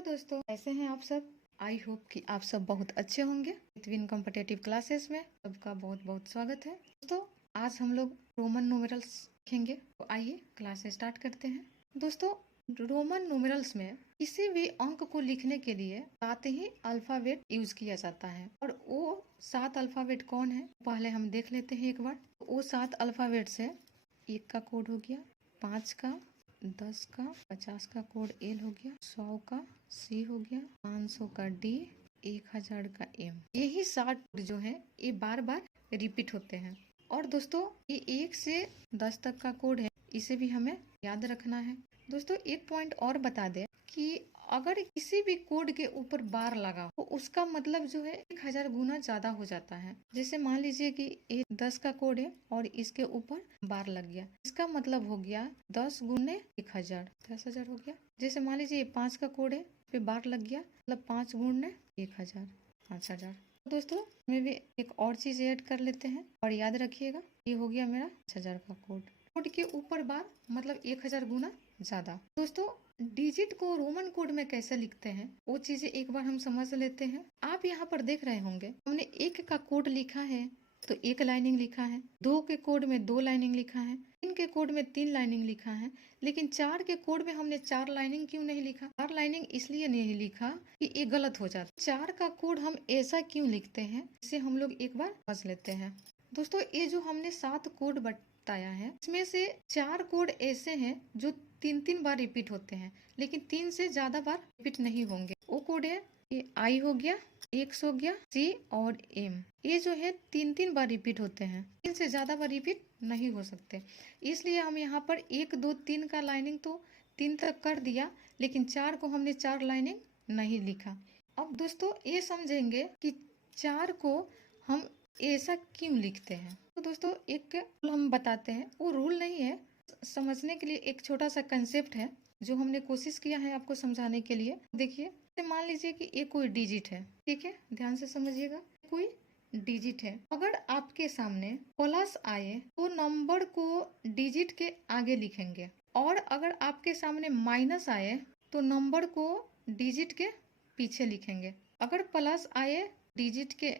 Hello दोस्तों, कैसे हैं आप सब। आई होप कि आप सब बहुत अच्छे होंगे। ट्विन कॉम्पिटेटिव क्लासेस में सबका बहुत बहुत स्वागत है। दोस्तों आज हम लोग रोमन न्यूमेरल्स सीखेंगे, तो आइए क्लास स्टार्ट करते हैं। दोस्तों रोमन न्यूमेरल्स में किसी भी अंक को लिखने के लिए 7 ही अल्फाबेट यूज किया जाता है, और वो 7 अल्फाबेट कौन है पहले हम देख लेते हैं एक बार। वो 7 अल्फाबेट से 1 का कोड हो गया, 5 का, 10 का, 50 का कोड एल हो गया, 100 का सी हो गया, 500 का डी, 1000 का एम। यही 7 जो है ये बार बार रिपीट होते हैं। और दोस्तों ये 1 से 10 तक का कोड है, इसे भी हमें याद रखना है। दोस्तों एक पॉइंट और बता दें कि अगर किसी भी कोड के ऊपर बार लगा तो उसका मतलब जो है 1000 गुना ज्यादा हो जाता है। जैसे मान लीजिए कि ये 10 का कोड है और इसके ऊपर बार लग गया, इसका मतलब हो गया 10 गुने 1000, 10,000 हो गया। जैसे मान लीजिए 5 का कोड है, पे बार लग गया, मतलब 5 गुने 1000, 5000। दोस्तों में भी एक और चीज ऐड कर लेते हैं और याद रखिएगा, ये हो गया मेरा 5000 का कोड। कोड के ऊपर बार मतलब 1000 गुना ज्यादा। दोस्तों डिजिट को रोमन कोड में कैसे लिखते हैं वो चीजें एक बार हम समझ लेते हैं। आप यहाँ पर देख रहे होंगे हमने 1 का कोड लिखा है तो 1 लाइनिंग लिखा है, 2 के कोड में 2 लाइनिंग लिखा है, 3 के कोड में 3 लाइनिंग लिखा है, लेकिन 4 के कोड में हमने 4 लाइनिंग क्यों नहीं लिखा। 4 लाइनिंग इसलिए नहीं लिखा कि ये गलत हो जाता। 4 का कोड हम ऐसा क्यों लिखते हैं इसे हम लोग एक बार समझ लेते हैं। दोस्तों ये जो हमने 7 कोड बताया है इसमें से 4 कोड ऐसे हैं जो 3 बार रिपीट होते हैं, लेकिन 3 से ज्यादा बार रिपीट नहीं होंगे। वो कोड है ये आई हो गया, एक्स हो गया, सी और एम। ये जो है 3 बार रिपीट होते हैं, 3 से ज्यादा बार रिपीट नहीं हो सकते। इसलिए हम यहाँ पर 1 2 3 का लाइनिंग तो 3 तक कर दिया, लेकिन 4 को हमने 4 लाइनिंग नहीं लिखा। अब दोस्तों ये समझेंगे कि 4 को हम ऐसा क्यों लिखते हैं। तो दोस्तों एक रूल हम बताते हैं, वो रूल नहीं है, समझने के लिए एक छोटा सा कंसेप्ट है जो हमने कोशिश किया है आपको समझाने के लिए। देखिए मान लीजिए कि ये कोई डिजिट है, ठीक है, ध्यान से समझिएगा। कोई डिजिट है, अगर आपके सामने प्लस आए तो नंबर को डिजिट के आगे लिखेंगे, और अगर आपके सामने माइनस आए तो नंबर को डिजिट के पीछे लिखेंगे। अगर प्लस आए डिजिट के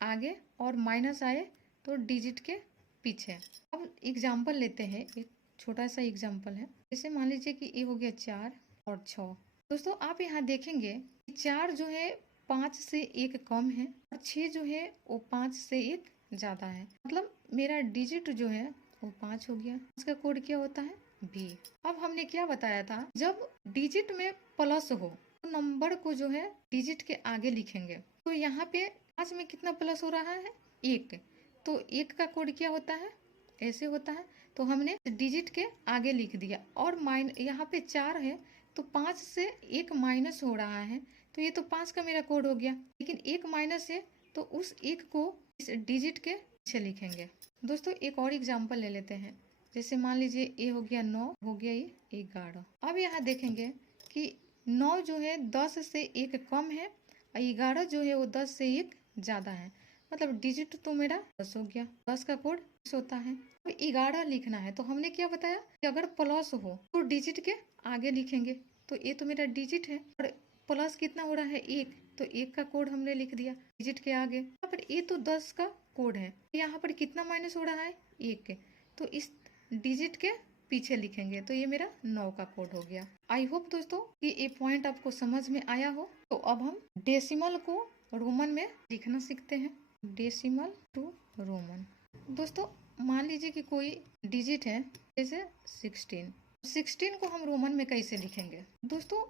आगे और माइनस आए तो डिजिट के पीछे। अब एग्जाम्पल लेते हैं, एक छोटा सा एग्जाम्पल है। जैसे मान लीजिए कि ये हो गया 4 और 6। दोस्तों आप यहाँ देखेंगे 4 जो है 5 से 1 कम है, और 6 जो है वो 5 से 1 ज्यादा है, मतलब मेरा डिजिट जो है वो 5 हो गया। इसका कोड क्या होता है बी। अब हमने क्या बताया था, जब डिजिट में प्लस हो तो नंबर को जो है डिजिट के आगे लिखेंगे। तो यहाँ पे 5 में कितना प्लस हो रहा है 1, तो 1 का कोड क्या होता है ऐसे होता है, तो हमने डिजिट के आगे लिख दिया। और यहाँ पे 4 है तो 5 से 1 माइनस हो रहा है, तो ये तो 5 का मेरा कोड हो गया, लेकिन 1 माइनस है तो उस 1 को इस डिजिट के पीछे लिखेंगे। दोस्तों एक और एग्जांपल ले लेते हैं। जैसे मान लीजिए ये हो गया 9, हो गया ये 11। अब यहाँ देखेंगे कि 9 जो है 10 से 1 कम है, और 11 जो है वो 10 से 1 ज्यादा है, मतलब डिजिट तो मेरा 10 हो गया। 10 का कोड 10 होता है। अब 11 लिखना है तो हमने क्या बताया कि अगर प्लस हो तो डिजिट के आगे लिखेंगे। तो ये तो मेरा डिजिट है, और प्लस कितना हो रहा है 1, तो 1 का कोड हमने लिख दिया डिजिट के आगे। यहाँ पर ये तो 10 का कोड है, यहाँ पर कितना माइनस हो रहा है 1, तो इस डिजिट के पीछे लिखेंगे, तो ये मेरा 9 का कोड हो गया। आई होप दोस्तों कि ये पॉइंट आपको समझ में आया हो। तो अब हम डेसिमल को रोमन में लिखना सीखते हैं। Decimal to Roman. दोस्तों मान लीजिए कि कोई डिजिट है जैसे 16 को हम रोमन में कैसे लिखेंगे। दोस्तों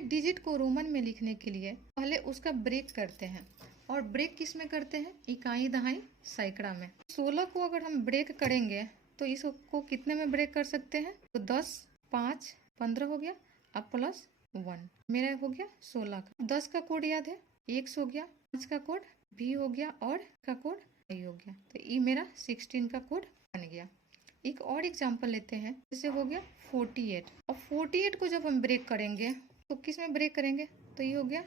डिजिट को रोमन में लिखने के लिए पहले उसका ब्रेक करते हैं, और ब्रेक किस में करते हैं इकाई दहाई सैकड़ा में। 16 को अगर हम ब्रेक करेंगे तो इसको कितने में ब्रेक कर सकते हैं, तो 10, 5, 15 हो गया, अब प्लस 1 मेरा हो गया 16 का। 10 का कोड याद है एक्स हो गया, 5 का कोड भी हो गया, और का कोड आई हो गया, तो ये मेरा 16 का कोड बन गया। एक और एग्जांपल लेते हैं, जैसे हो गया 48। अब 48 को जब हम ब्रेक करेंगे तो किस में ब्रेक करेंगे, तो ये हो गया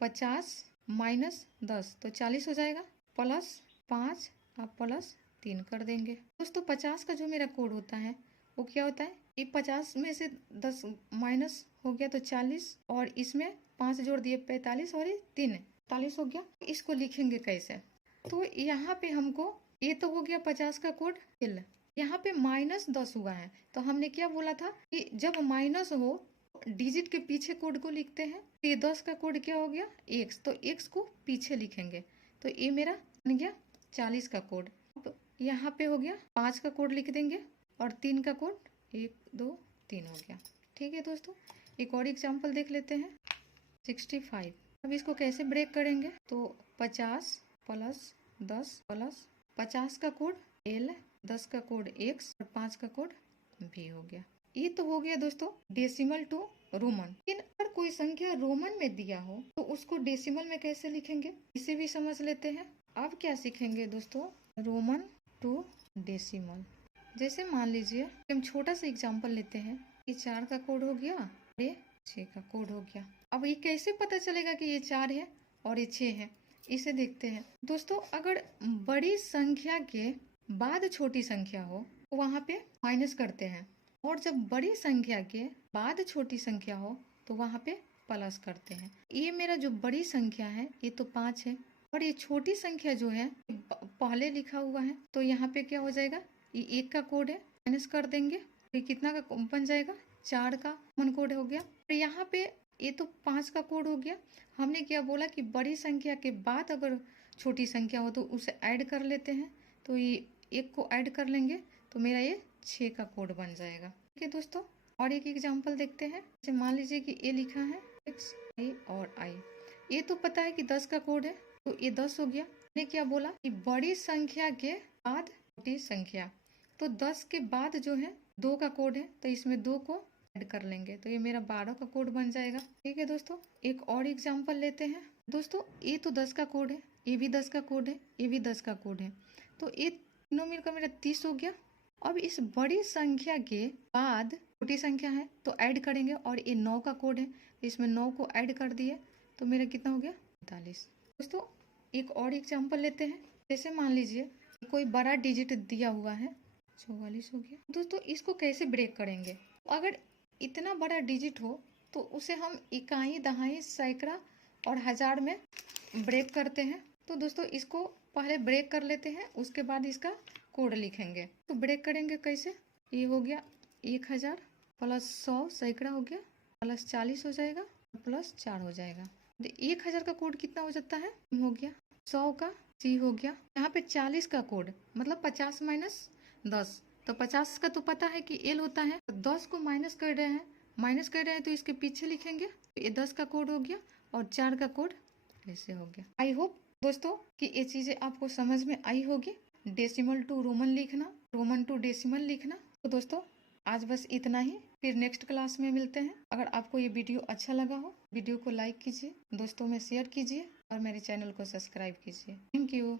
50 माइनस 10 तो 40 हो जाएगा, प्लस 5 आप प्लस 3 कर देंगे। दोस्तों 50 का जो मेरा कोड होता है वो क्या होता है ये 50 में से 10 माइनस हो गया तो 40, और इसमें 5 जोड़ दिए 45, और ये 3 45 हो गया। इसको लिखेंगे कैसे? तो यहाँ पे हमको, ये तो हो गया 50 का कोड एल, यहाँ पे -10 हुआ है, तो हमने क्या बोला था कि जब माइनस हो डिजिट के पीछे कोड को लिखते हैं। तो ये 10 का कोड क्या हो गया? x, तो x को पीछे लिखेंगे, तो ये मेरा बन गया 40 का कोड। अब यहाँ पे हो गया 5 का कोड लिख देंगे, और 3 का कोड 1 2 3 हो गया। ठीक है दोस्तों, एक और एग्जाम्पल देख लेते हैं। 65। अब इसको कैसे ब्रेक करेंगे? तो 50 प्लस 10 प्लस 50 का कोड L, 10 का कोड X और 5 का कोड V हो गया। ये तो हो गया दोस्तों डेसिमल टू रोमन। लेकिन अगर कोई संख्या रोमन में दिया हो तो उसको डेसिमल में कैसे लिखेंगे, इसे भी समझ लेते हैं। अब क्या सीखेंगे दोस्तों? Roman to decimal. जैसे मान लीजिए हम छोटा सा एग्जांपल लेते हैं, ये 4 का कोड हो गया, ये 6 का कोड हो गया। अब ये कैसे पता चलेगा कि ये 4 है और ये 6 है? इसे देखते हैं दोस्तों। अगर बड़ी संख्या के बाद छोटी संख्या हो तो वहाँ पे माइनस करते हैं, और जब बड़ी संख्या के बाद छोटी संख्या हो तो वहाँ पे प्लस करते हैं। ये मेरा जो बड़ी संख्या है ये तो 5 है, और ये छोटी संख्या जो है पहले लिखा हुआ है, तो यहाँ पे क्या हो जाएगा? ये 1 का कोड है, माइनस कर देंगे, तो ये कितना का बन जाएगा? 4 का कॉमन कोड हो गया। और यहाँ पे ये तो 5 का कोड हो गया। हमने क्या बोला कि बड़ी संख्या के बाद अगर छोटी संख्या हो तो उसे ऐड कर लेते हैं, तो ये 1 को ऐड कर लेंगे, तो मेरा ये 6 का कोड बन जाएगा। ठीक है दोस्तों, और एक एग्जांपल देखते हैं। जैसे मान लीजिए कि ये लिखा है x, a और i। ये तो पता है कि 10 का कोड है, तो ये 10 हो गया। मैंने क्या बोला कि बड़ी संख्या के बाद छोटी संख्या, तो 10 के बाद जो है 2 का कोड है, तो इसमें 2 को ऐड कर लेंगे, तो ये मेरा 12 का कोड बन जाएगा। ठीक है दोस्तों, एक और एग्जाम्पल लेते हैं। दोस्तों ये तो 10 का कोड है, ये भी 10 का कोड है, ये भी 10 का कोड है, तो ये तीनों मिलकर मेरा 30 हो गया। अब इस बड़ी संख्या के बाद छोटी संख्या है तो ऐड करेंगे, और ये 9 का कोड है, इसमें 9 को ऐड कर दिए, तो मेरा कितना हो गया? 45। दोस्तों एक और एग्जांपल लेते हैं। जैसे मान लीजिए कोई बड़ा डिजिट दिया हुआ है, 44 हो गया। दोस्तों इसको कैसे ब्रेक करेंगे? अगर इतना बड़ा डिजिट हो तो उसे हम इकाई, दहाई, सैकड़ा और हजार में ब्रेक करते हैं। तो दोस्तों इसको पहले ब्रेक कर लेते हैं, उसके बाद इसका कोड लिखेंगे। तो ब्रेक करेंगे कैसे? ये हो गया 1000 प्लस 100 सैकड़ा हो गया, प्लस 40 हो जाएगा, प्लस 4 हो जाएगा। 1000 का कोड कितना हो जाता है? हो गया 100 का C हो गया। यहाँ पे 40 का कोड मतलब 50 माइनस 10, तो 50 का तो पता है कि L होता है, तो 10 को माइनस कर रहे हैं तो इसके पीछे लिखेंगे। ये 10 का कोड हो गया, और 4 का कोड ऐसे हो गया। आई होप दोस्तों कि ये चीजें आपको समझ में आई होगी। डेसिमल टू रोमन लिखना, रोमन टू डेसिमल लिखना। तो दोस्तों आज बस इतना ही, फिर नेक्स्ट क्लास में मिलते हैं। अगर आपको ये वीडियो अच्छा लगा हो, वीडियो को लाइक कीजिए, दोस्तों में शेयर कीजिए, और मेरे चैनल को सब्सक्राइब कीजिए। Thank you.